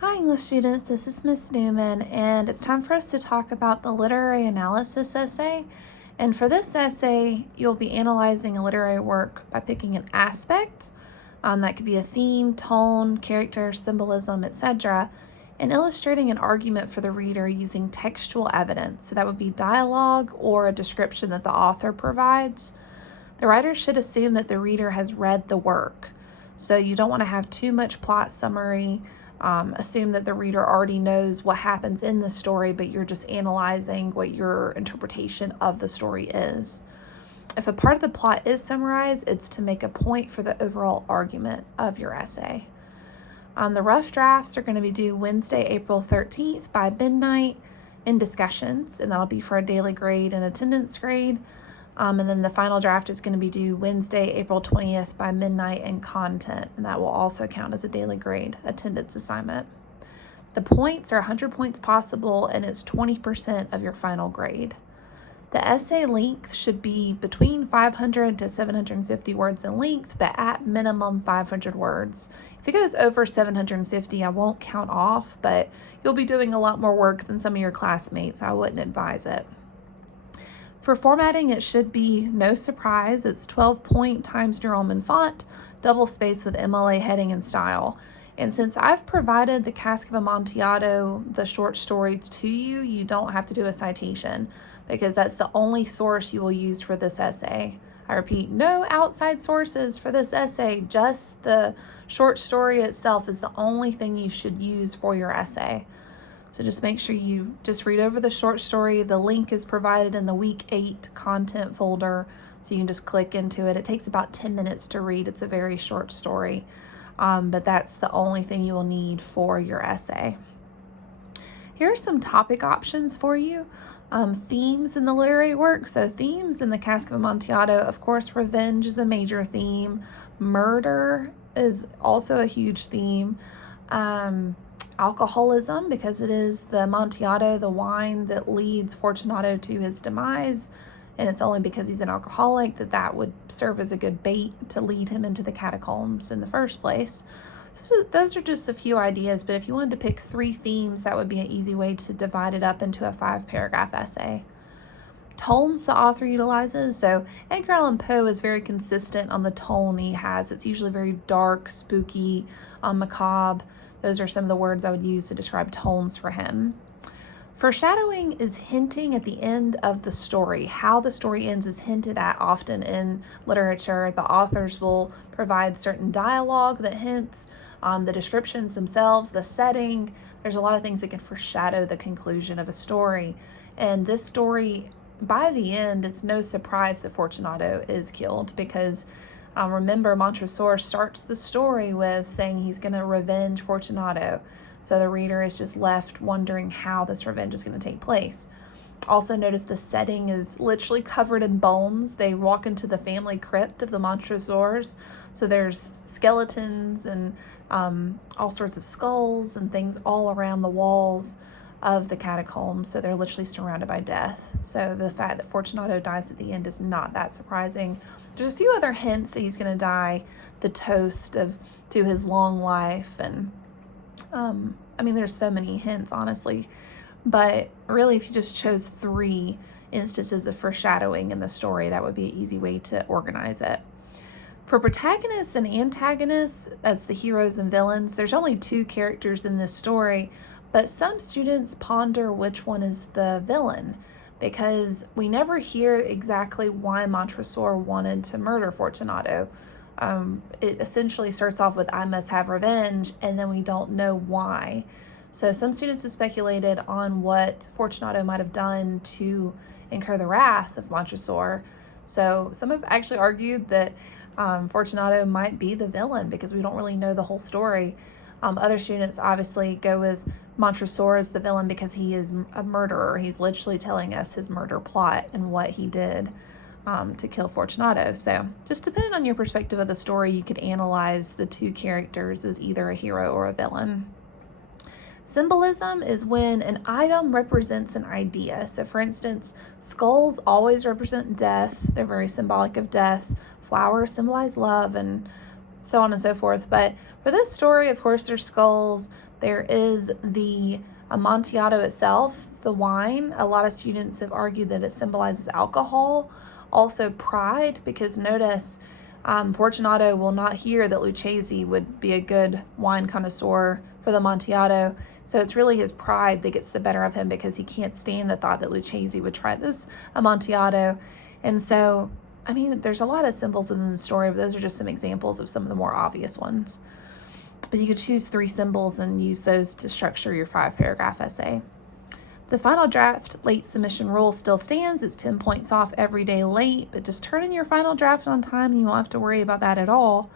Hi, English students. This is Miss Newman, and it's time for us to talk about the literary analysis essay. And for this essay, you'll be analyzing a literary work by picking an aspect, that could be a theme, tone, character, symbolism, etc., and illustrating an argument for the reader using textual evidence. So that would be dialogue or a description that the author provides. The writer should assume that the reader has read the work. So you don't want to have too much plot summary. Assume that the reader already knows what happens in the story, but you're just analyzing what your interpretation of the story is. If a part of the plot is summarized, it's to make a point for the overall argument of your essay. The rough drafts are going to be due Wednesday, April 13th by midnight in discussions, and that'll be for a daily grade and attendance grade. And then the final draft is going to be due Wednesday, April 20th by midnight in content, and that will also count as a daily grade attendance assignment. The points are 100 points possible, and it's 20% of your final grade. The essay length should be between 500 to 750 words in length, but at minimum 500 words. If it goes over 750, I won't count off, but you'll be doing a lot more work than some of your classmates, so I wouldn't advise it. For formatting, it should be no surprise. It's 12-point Times New Roman font, double space with MLA heading and style. And since I've provided the Cask of Amontillado, the short story, to you, you don't have to do a citation because that's the only source you will use for this essay. I repeat, no outside sources for this essay, just the short story itself is the only thing you should use for your essay. So just make sure you just read over the short story. The link is provided in the week 8 content folder, so you can just click into it. It takes about 10 minutes to read. It's a very short story, but that's the only thing you will need for your essay. Here are some topic options for you. Themes in the literary work. So themes in the Cask of Amontillado, of course, revenge is a major theme. Murder is also a huge theme. Alcoholism, because it is the Amontillado, the wine that leads Fortunato to his demise, and it's only because he's an alcoholic that would serve as a good bait to lead him into the catacombs in the first place. So those are just a few ideas, but if you wanted to pick 3 themes, that would be an easy way to divide it up into a 5-paragraph essay. Tones the author utilizes. So Edgar Allan Poe is very consistent on the tone he has. It's usually very dark, spooky, macabre. Those are some of the words I would use to describe tones for him. Foreshadowing is hinting at the end of the story. How the story ends is hinted at often in literature. The authors will provide certain dialogue that hints, the descriptions themselves, the setting. There's a lot of things that can foreshadow the conclusion of a story. And this story, by the end, it's no surprise that Fortunato is killed because remember, Montresor starts the story with saying he's going to revenge Fortunato. So the reader is just left wondering how this revenge is going to take place. Also notice the setting is literally covered in bones. They walk into the family crypt of the Montresors. So there's skeletons and all sorts of skulls and things all around the walls of the catacombs. So they're literally surrounded by death. So the fact that Fortunato dies at the end is not that surprising. There's a few other hints that he's going to die, the toast to his long life, and there's so many hints, honestly, but really if you just chose 3 instances of foreshadowing in the story, that would be an easy way to organize it. For protagonists and antagonists as the heroes and villains, there's only 2 characters in this story, but some students ponder which one is the villain, because we never hear exactly why Montresor wanted to murder Fortunato. It essentially starts off with, I must have revenge, and then we don't know why. So some students have speculated on what Fortunato might have done to incur the wrath of Montresor. So some have actually argued that Fortunato might be the villain because we don't really know the whole story. Other students obviously go with Montresor as the villain because he is a murderer. He's literally telling us his murder plot and what he did to kill Fortunato. So just depending on your perspective of the story, you could analyze the 2 characters as either a hero or a villain. Symbolism is when an item represents an idea. So for instance, skulls always represent death. They're very symbolic of death. Flowers symbolize love, and so on and so forth. But for this story, of course, there's skulls. There is the Amontillado itself, the wine. A lot of students have argued that it symbolizes alcohol, also pride, because notice Fortunato will not hear that Lucchese would be a good wine connoisseur for the Amontillado. So it's really his pride that gets the better of him because he can't stand the thought that Lucchese would try this Amontillado. And so, I mean, there's a lot of symbols within the story, but those are just some examples of some of the more obvious ones. But you could choose 3 symbols and use those to structure your 5-paragraph essay. The final draft late submission rule still stands. It's 10 points off every day late, but just turn in your final draft on time and you won't have to worry about that at all.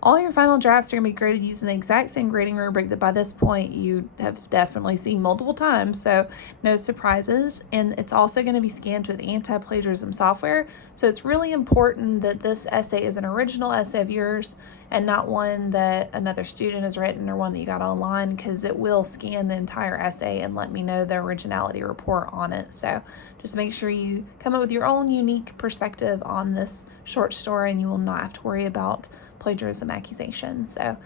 All your final drafts are going to be graded using the exact same grading rubric that by this point you have definitely seen multiple times, so no surprises. And it's also going to be scanned with anti-plagiarism software, so it's really important that this essay is an original essay of yours and not one that another student has written or one that you got online, because it will scan the entire essay and let me know the originality report on it. So just make sure you come up with your own unique perspective on this short story and you will not have to worry about plagiarism accusations. So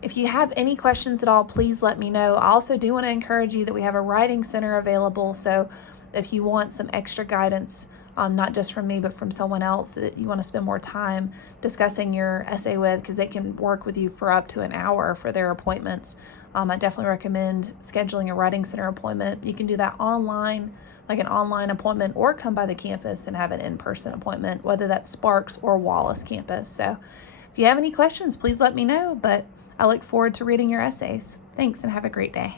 if you have any questions at all, please let me know. I also do want to encourage you that we have a writing center available. So if you want some extra guidance, not just from me, but from someone else that you want to spend more time discussing your essay with, because they can work with you for up to an hour for their appointments, I definitely recommend scheduling a writing center appointment. You can do that online, like an online appointment, or come by the campus and have an in-person appointment, whether that's Sparks or Wallace campus. So if you have any questions, please let me know, but I look forward to reading your essays. Thanks and have a great day.